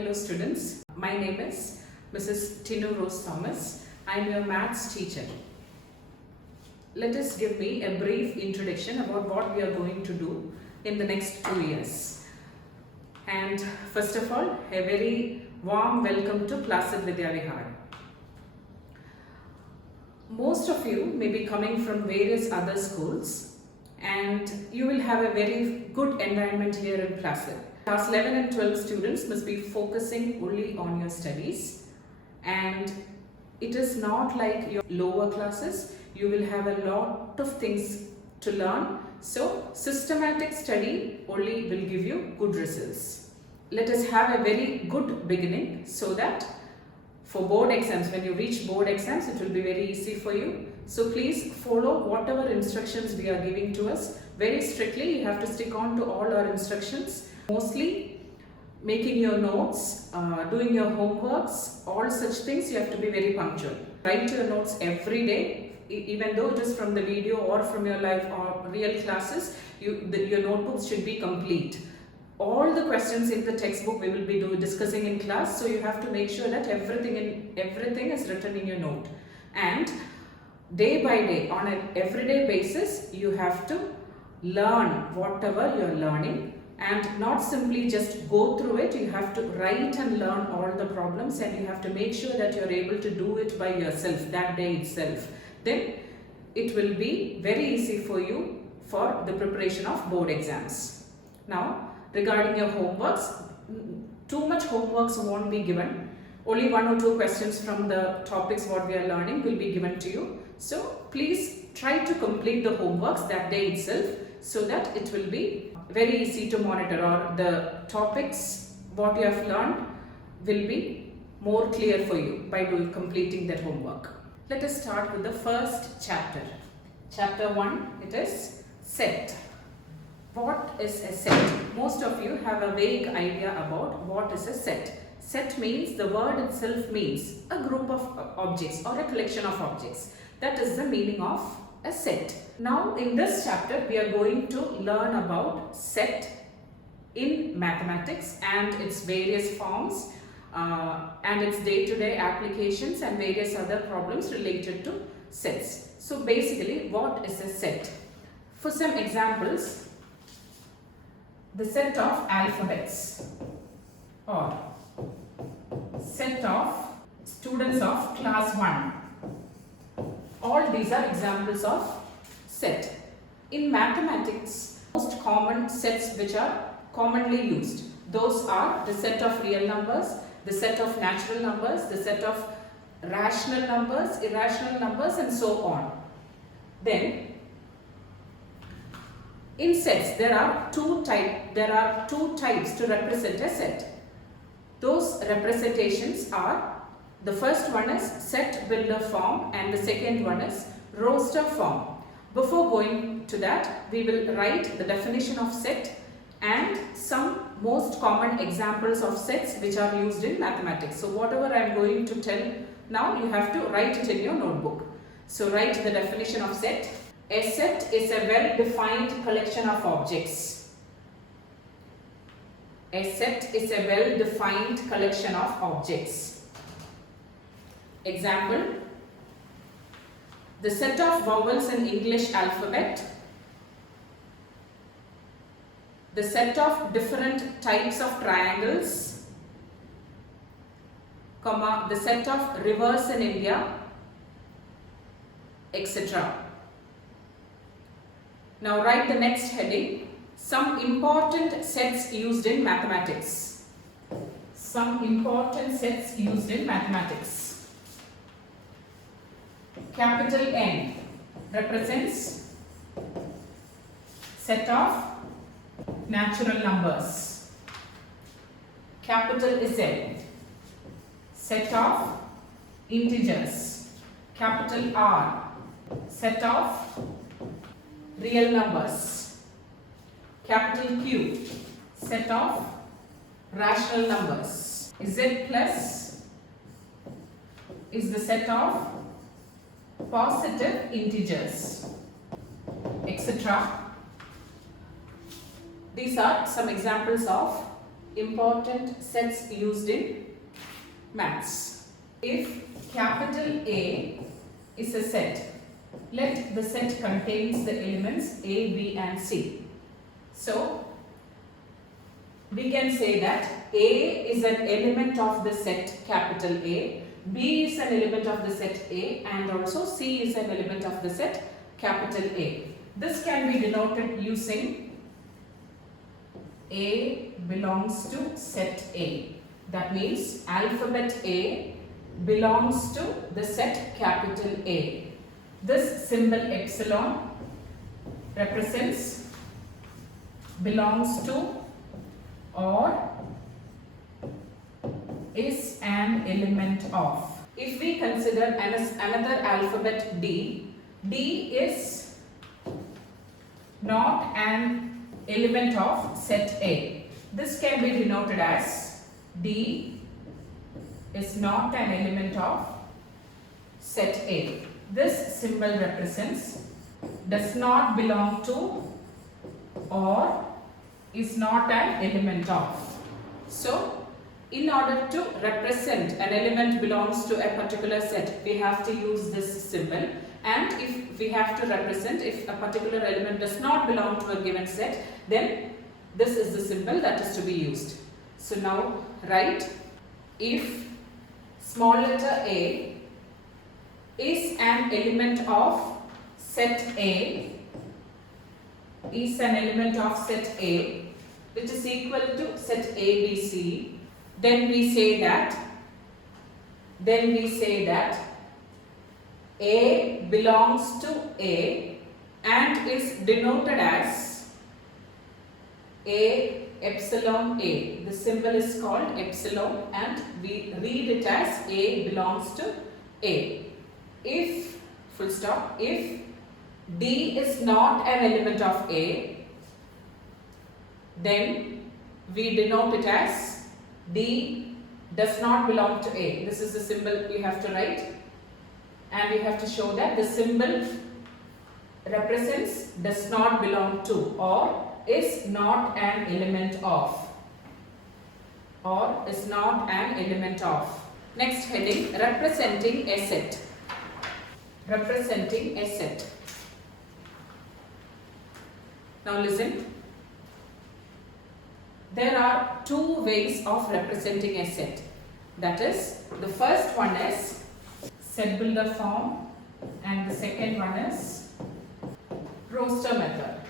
Hello students, my name is Mrs. Tinu Thomas. I am your maths teacher. Let us give me a brief introduction about what we are going to do in the next 2 years. And first of all, a very warm welcome to Placid Vidya Vihar. Most of you may be coming from various other schools and you will have a very good environment here in Placid. Class 11 and 12 students must be focusing only on your studies, and it is not like your lower classes. You will have a lot of things to learn, so systematic study only will give you good results. Let us have a very good beginning so that for board exams, when you reach board exams, it will be very easy for you. So please follow whatever instructions we are giving to us very strictly. You have to stick on to all our instructions. Mostly making your notes, doing your homeworks, all such things you have to be very punctual. Write your notes every day, even though it is from the video or from your live or real classes, your notebooks should be complete. All the questions in the textbook we will be discussing in class, so you have to make sure that everything is written in your note. And day by day, on an everyday basis, you have to learn whatever you are learning. And not simply just go through it, you have to write and learn all the problems, and you have to make sure that you are able to do it by yourself that day itself. Then it will be very easy for you for the preparation of board exams. Now, regarding your homeworks, too much homeworks won't be given. Only 1 or 2 questions from the topics what we are learning will be given to you. So please try to complete the homeworks that day itself, so that it will be very easy to monitor, or the topics what you have learned will be more clear for you by completing that homework. Let us start with the first chapter. Chapter 1, it is set. What is a set? Most of you have a vague idea about what is a set. Set means, the word itself means a group of objects or a collection of objects. That is the meaning of a set. Now in this chapter we are going to learn about set in mathematics and its various forms and its day-to-day applications and various other problems related to sets. So basically, what is a set? For some examples, the set of alphabets or set of students of class 1. All these are examples of set. In mathematics, most common sets which are commonly used, those are the set of real numbers, the set of natural numbers, the set of rational numbers, irrational numbers, and so on. Then, in sets, there are two types to represent a set. Those representations are, the first one is set builder form and the second one is roster form. Before going to that, we will write the definition of set and some most common examples of sets which are used in mathematics. So whatever I am going to tell now, you have to write it in your notebook. So write the definition of set. A set is a well-defined collection of objects. A set is a well-defined collection of objects. Example, the set of vowels in English alphabet, the set of different types of triangles, comma, the set of rivers in India, etc. Now write the next heading, some important sets used in mathematics. Some important sets used in mathematics. Capital N represents set of natural numbers. Capital Z, set of integers. Capital R, set of real numbers. Capital Q, set of rational numbers. Z plus is the set of positive integers, etc. These are some examples of important sets used in maths. If capital A is a set, let the set contains the elements A, B and C. So, we can say that A is an element of the set capital A, B is an element of the set A and also C is an element of the set capital A. This can be denoted using A belongs to set A. That means alphabet A belongs to the set capital A. This symbol epsilon represents belongs to or is an element of. If we consider another alphabet D, D is not an element of set A. This can be denoted as D is not an element of set A. This symbol represents does not belong to or is not an element of. So, in order to represent an element belongs to a particular set, we have to use this symbol. And if we have to represent if a particular element does not belong to a given set, then this is the symbol that is to be used. So now write if small letter A is an element of set A, is an element of set A, which is equal to set ABC, then we say that A belongs to A and is denoted as A epsilon A. The symbol is called epsilon and we read it as A belongs to A. If, full stop, if D is not an element of A, then we denote it as D does not belong to A. This is the symbol we have to write. And we have to show that the symbol represents does not belong to or is not an element of or is not an element of. Next heading, representing a set. Representing a set. Now listen. There are two ways of representing a set. That is, the first one is set builder form and the second one is roster method.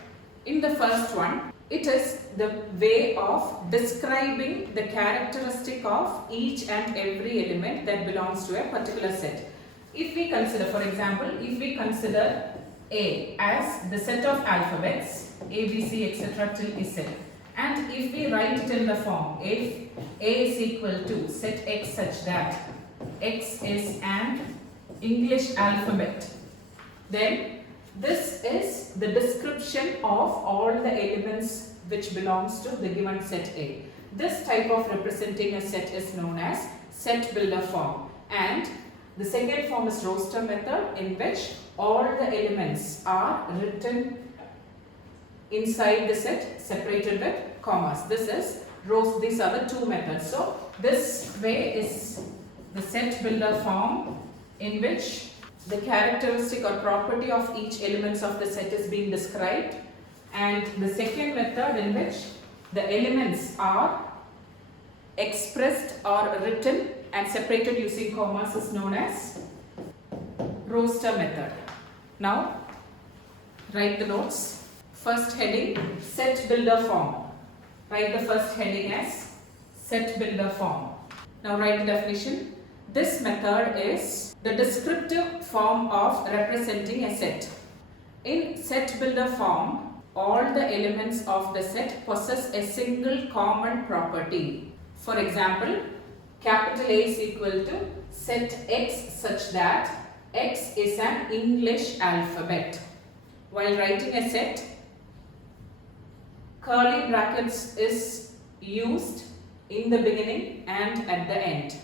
In the first one, it is the way of describing the characteristic of each and every element that belongs to a particular set. If we consider, for example, if we consider A as the set of alphabets, A, B, C, etc. till Z. And if we write it in the form, if A is equal to set X such that X is an English alphabet, then this is the description of all the elements which belongs to the given set A. This type of representing a set is known as set builder form. And the second form is roster method, in which all the elements are written inside the set separated with commas. These are the two methods. So this way is the set builder form, in which the characteristic or property of each elements of the set is being described, and the second method in which the elements are expressed or written and separated using commas is known as roster method. Now write the notes. First heading, set builder form. Write the first heading as set builder form. Now write the definition. This method is the descriptive form of representing a set. In set builder form, all the elements of the set possess a single common property. For example, capital A is equal to set X such that X is an English alphabet. While writing a set, curly brackets is used in the beginning and at the end.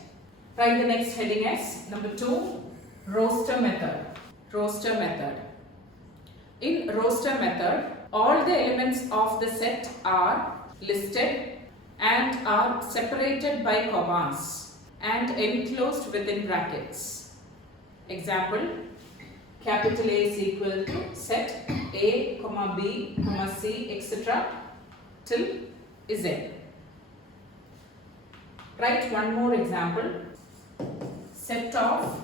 Write the next heading as number 2, roster method. Roster method. In roster method, all the elements of the set are listed and are separated by commas and enclosed within brackets. Example, capital A is equal to set A, comma B, comma C, etc. till Z. Write one more example. Set of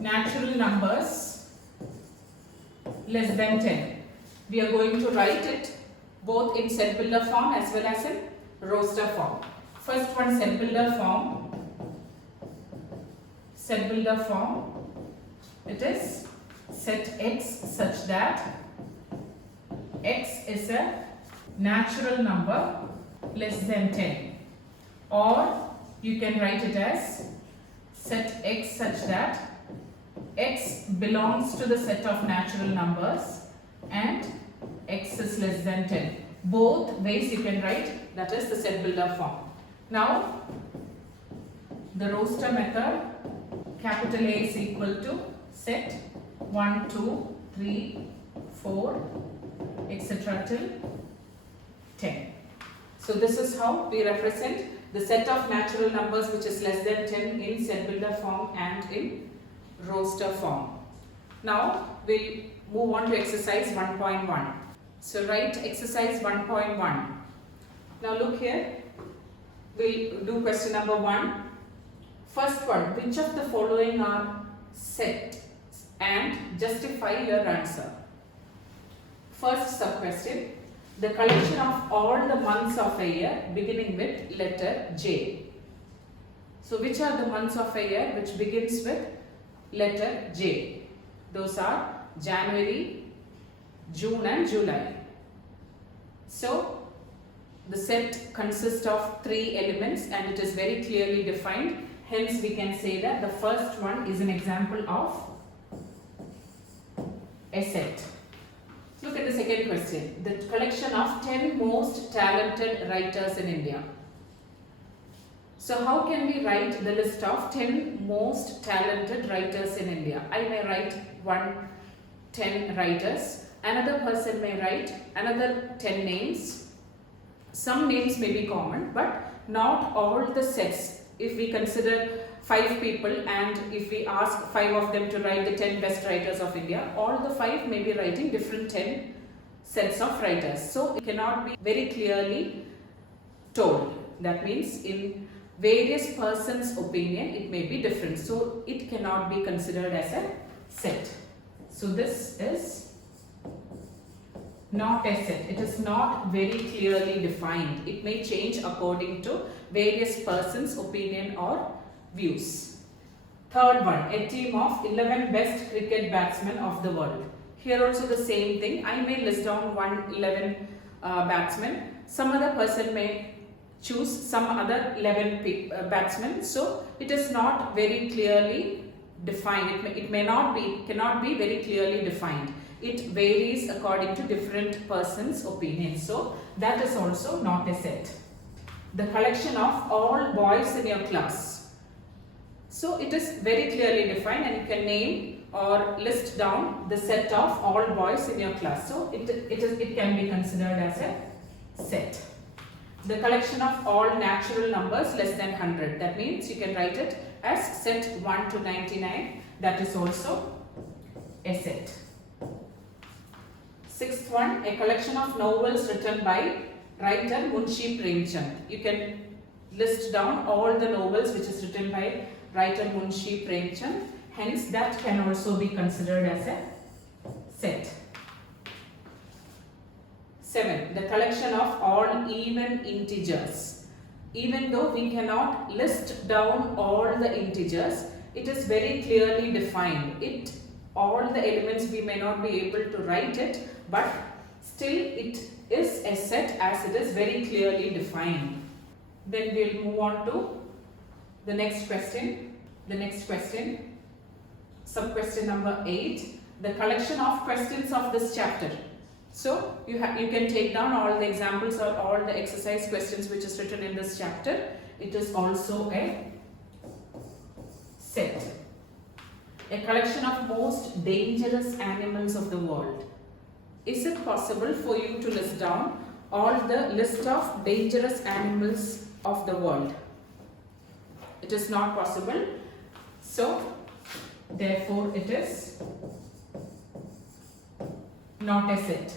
natural numbers less than 10. We are going to write it both in set builder form as well as in roster form. First one, set builder form. Set builder form. It is set x such that x is a natural number less than 10, or you can write it as set x such that x belongs to the set of natural numbers and x is less than 10. Both ways you can write, that is the set builder form. Now the roster method, capital A is equal to set 1, 2, 3, 4, etc. till 10. So this is how we represent the set of natural numbers which is less than 10 in set builder form and in roster form. Now we'll move on to exercise 1.1. So write exercise 1.1. Now look here, we'll do question number 1. First one, which of the following are set and justify your answer? First sub question, the collection of all the months of a year beginning with letter J. So which are the months of a year which begins with letter J? Those are January, June and July. So the set consists of 3 elements and it is very clearly defined. Hence we can say that the first one is an example of a set. Look at the second question. The collection of 10 most talented writers in India. So how can we write the list of 10 most talented writers in India? I may write 10 writers. Another person may write another 10 names. Some names may be common, but not all the sets. If we consider 5 people and if we ask 5 of them to write the 10 best writers of India, all the 5 may be writing different 10 sets of writers. So it cannot be very clearly told. That means in various persons' opinion it may be different. So it cannot be considered as a set. So this is not a set. It is not very clearly defined. It may change according to various persons' opinion or views. Third one, a team of 11 best cricket batsmen of the world. Here also the same thing. I may list down 11 batsmen. Some other person may choose some other 11 batsmen. So it is not very clearly defined. It cannot be very clearly defined. It varies according to different persons' opinions. So that is also not a set. The collection of all boys in your class. So it is very clearly defined and you can name or list down the set of all boys in your class. So it can be considered as a set. The collection of all natural numbers less than 100. That means you can write it as set 1 to 99. That is also a set. Sixth one, a collection of novels written by writer Munshi Premchand. You can list down all the novels which is written by writer Munshi Premchand. Hence that can also be considered as a set. 7. The collection of all even integers. Even though we cannot list down all the integers, it is very clearly defined. All the elements we may not be able to write it, but still it is a set as it is very clearly defined. Then we will move on to the next question. Sub-question number 8. The collection of questions of this chapter. So you can take down all the examples or all the exercise questions which is written in this chapter. It is also a set. A collection of most dangerous animals of the world. Is it possible for you to list down all the list of dangerous animals of the world. It is not possible. So, therefore, it is not a set.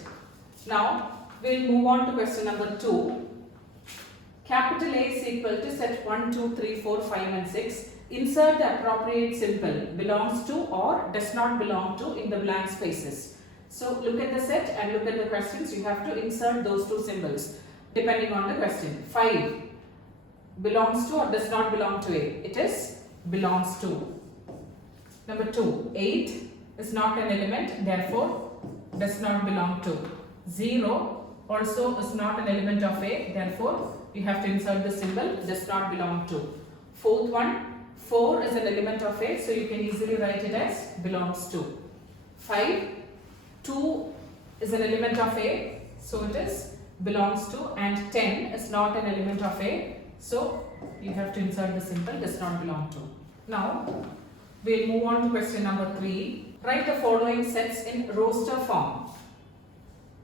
Now, we'll move on to question number 2. Capital A is equal to set 1, 2, 3, 4, 5 and 6. Insert the appropriate symbol belongs to or does not belong to in the blank spaces. So look at the set and look at the questions. You have to insert those two symbols depending on the question. 5 belongs to or does not belong to A. It is belongs to. Number 2, 8 is not an element, therefore does not belong to. 0 also is not an element of A, therefore you have to insert the symbol does not belong to. Fourth one, 4 is an element of A, so you can easily write it as belongs to. 5, 2 is an element of A, so it is belongs to, and 10 is not an element of A, so you have to insert the symbol does not belong to. Now, we'll move on to question number 3. Write the following sets in roster form.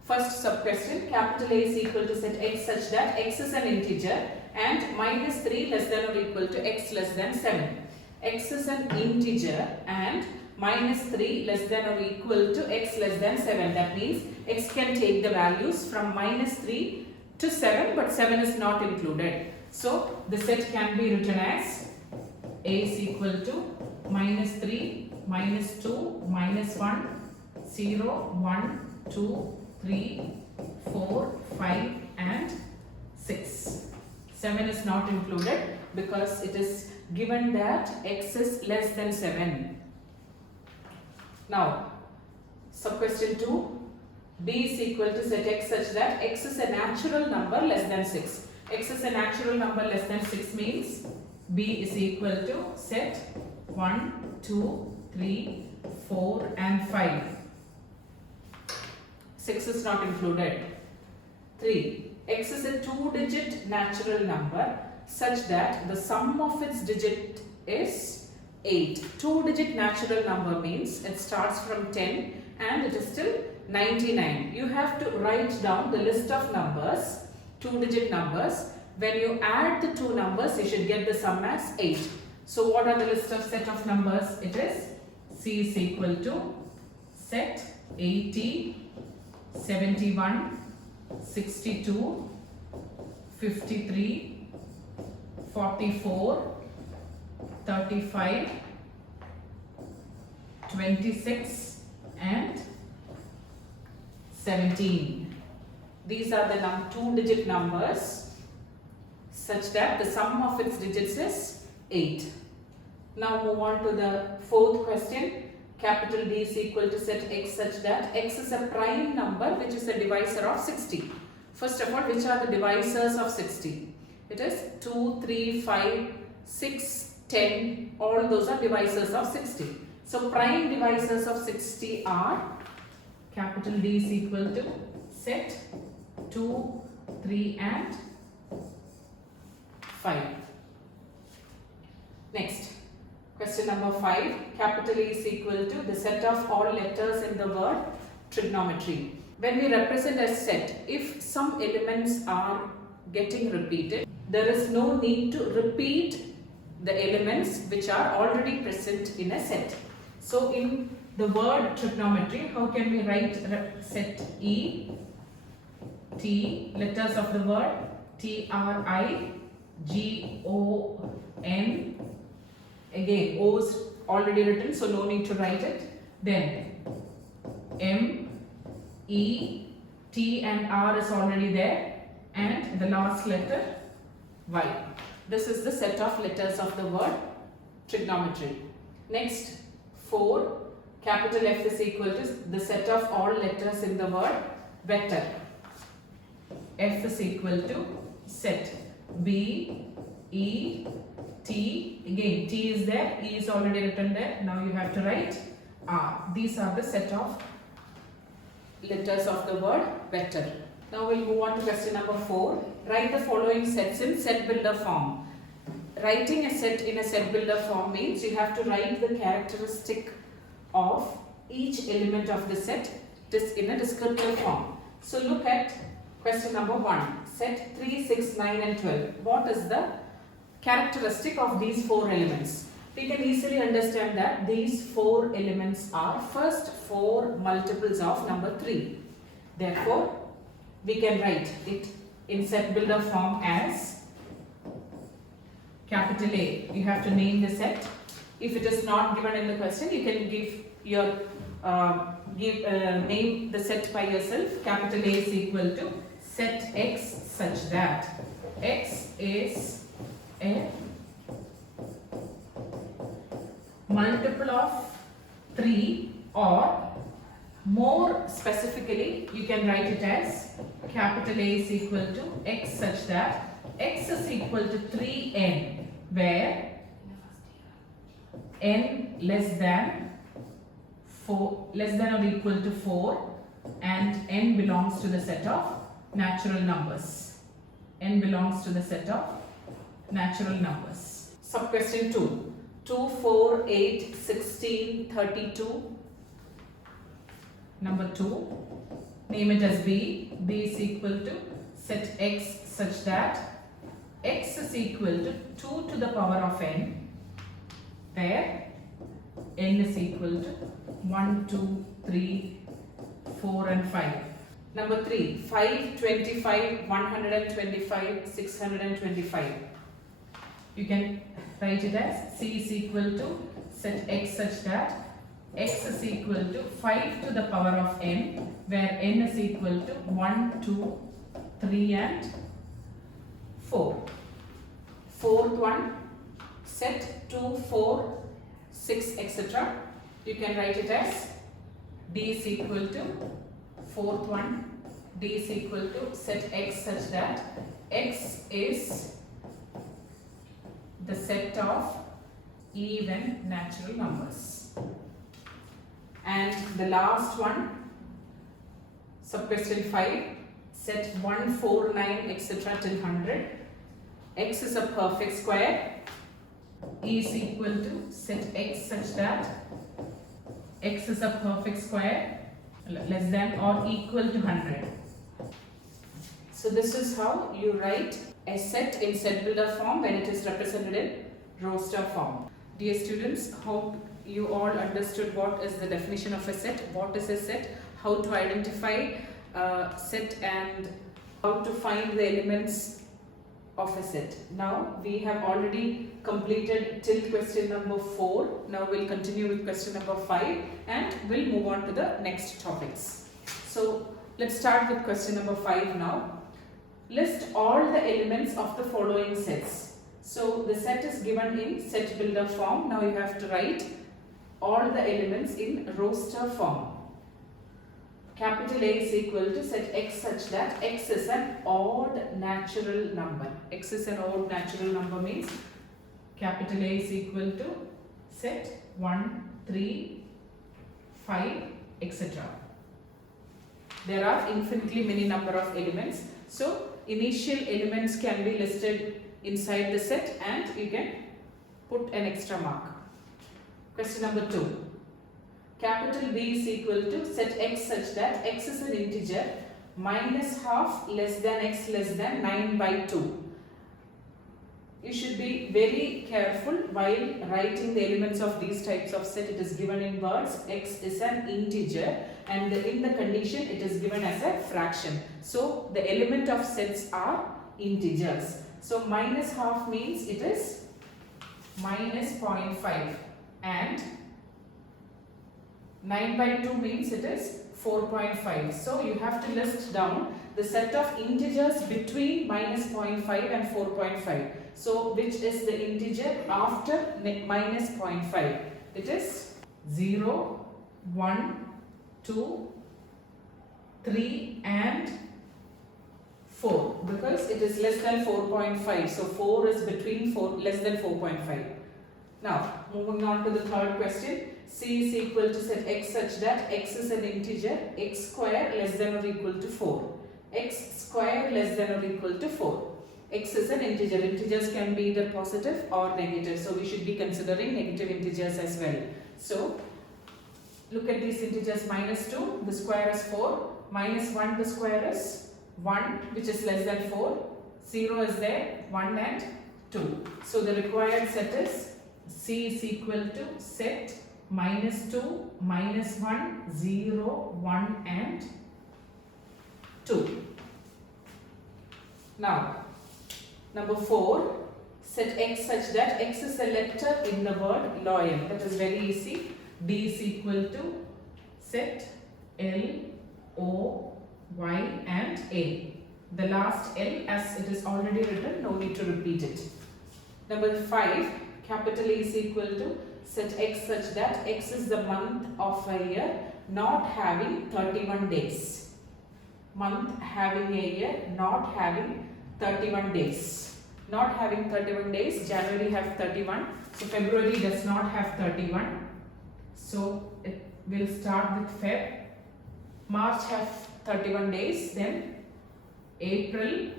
First sub-question, capital A is equal to set x such that x is an integer and minus 3 less than or equal to x less than 7. X is an integer and minus 3 less than or equal to x less than 7. That means x can take the values from minus 3 to 7, but 7 is not included. So the set can be written as A is equal to minus 3, minus 2, minus 1, 0, 1, 2, 3, 4, 5 and 6. 7 is not included because it is given that x is less than 7. Now, sub-question 2, b is equal to set x such that x is a natural number less than 6. X is a natural number less than 6 means b is equal to set 1, 2, 3, 4 and 5. 6 is not included. 3. X is a 2-digit natural number such that the sum of its digit is 8. 2-digit natural number means it starts from 10 and it is still 99. You have to write down the list of numbers, 2-digit numbers. When you add the two numbers, you should get the sum as 8. So what are the list of set of numbers? It is C is equal to set 80, 71, 62, 53, 44, 35, 26 and 17. These are the 2-digit numbers such that the sum of its digits is 8. Now move on to the fourth question. Capital D is equal to set x such that x is a prime number which is a divisor of 60. First of all, which are the divisors of 60? It is 2, 3, 5, 6, 10. All those are divisors of 60. So prime divisors of 60 are capital D is equal to set 2, 3 and 5. Next, question number 5. Capital E is equal to the set of all letters in the word trigonometry. When we represent a set, if some elements are getting repeated, there is no need to repeat the elements which are already present in a set. So in the word trigonometry, how can we write set E, T, letters of the word T, R, I, G, O, N. Again, O is already written, so no need to write it. Then M, E, T and R is already there, and the last letter Y. This is the set of letters of the word trigonometry. Next, 4. Capital F is equal to the set of all letters in the word vector. F is equal to set B, E, T. Again, T is there, E is already written there. Now you have to write R. These are the set of letters of the word vector. Now we'll move on to question number 4. Write the following sets in set builder form. Writing a set in a set builder form means you have to write the characteristic of each element of the set in a descriptive form. So look at Question number 1. Set 3, 6, 9 and 12. What is the characteristic of these 4 elements? We can easily understand that these 4 elements are first 4 multiples of number 3. Therefore, we can write it in set builder form as capital A. You have to name the set. If it is not given in the question, you can give your name the set by yourself. Capital A is equal to set X such that X is a multiple of 3, or more specifically you can write it as capital A is equal to X such that X is equal to 3n, where n less than or equal to 4 and n belongs to the set of natural numbers. N belongs to the set of natural numbers. Sub question 2. 2, 4, 8, 16, 32. Number 2. Name it as B. B is equal to set X such that X is equal to 2 to the power of n, where n is equal to 1, 2, 3, 4 and 5. Number 3. 5, 25, 125, 625. You can write it as C is equal to set X such that X is equal to 5 to the power of n, where n is equal to 1, 2, 3 and 4. Fourth one, set 2, 4, 6, etc. You can write it as D is equal to, fourth one, D is equal to set X such that X is the set of even natural numbers. And the last one, sub question 5, set 1, 4, 9, etc. till 100. X is a perfect square. E is equal to set X such that X is a perfect square less than or equal to 100. So this is how you write a set in set builder form when it is represented in roster form. Dear students, hope you all understood what is the definition of a set, what is a set, how to identify a set and how to find the elements of a set. Now we have already completed till question number 4. Now we'll continue with question number 5 and we'll move on to the next topics. So let's start with question number 5 now. List all the elements of the following sets. So the set is given in set builder form. Now you have to write all the elements in roster form. Capital A is equal to set X such that X is an odd natural number. X is an odd natural number means capital A is equal to set 1, 3, 5, etc. There are infinitely many number of elements. So initial elements can be listed inside the set and you can put an extra mark. Question number 2. Capital B is equal to set X such that X is an integer minus half less than X less than 9 by 2. You should be very careful while writing the elements of these types of set. It is given in words. X is an integer and in the condition it is given as a fraction. So the element of sets are integers. So minus half means it is minus 0.5 and 9 by 2 means it is 4.5. So you have to list down the set of integers between minus 0.5 and 4.5. So which is the integer after minus 0.5? It is 0, 1, 2, 3 and 4 because it is less than 4.5. So 4 is between less than 4.5. Now moving on to the third question. C is equal to set X such that X is an integer X square less than or equal to 4. X square less than or equal to 4. X is an integer. Integers can be either positive or negative. So we should be considering negative integers as well. So look at these integers. Minus 2, the square is 4. Minus 1, the square is 1 which is less than 4, 0 is there, 1 and 2. So the required set is C is equal to set -2, -1, 0, 1 and 2. Now, number 4, set x such that x is a letter in the word loyal. That is very easy. D is equal to set L, O, Y and A. The last L, as it is already written, no need to repeat it. Number 5, capital A is equal to set x such that x is the month of a year not having 31 days. Month having a year not having 31 days. Not having 31 days, January have 31. So February does not have 31. So it will start with Feb. March have 31 days, then April,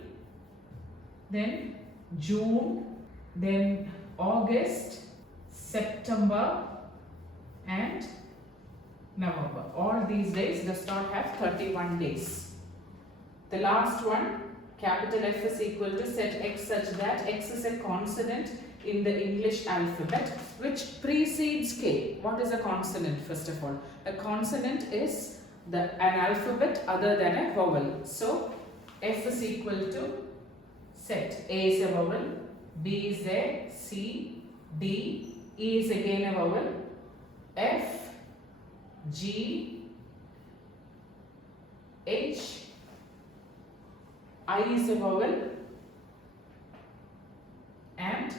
then June, then August, September and November. All these days does not have 31 days. The last one, capital F is equal to set x such that x is a consonant in the English alphabet which precedes K. What is a consonant first of all? A consonant is an alphabet other than a vowel. So F is equal to set A is a vowel, B is a, C, D, E is again a vowel, F, G, H, I is a vowel and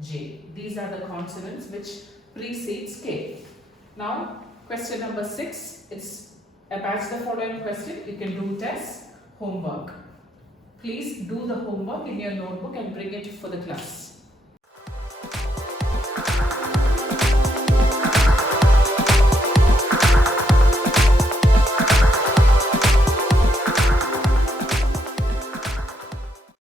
J. These are the consonants which precedes K. Now question number 6, it's a match the following question. You can do it as homework. Please do the homework in your notebook and bring it for the class.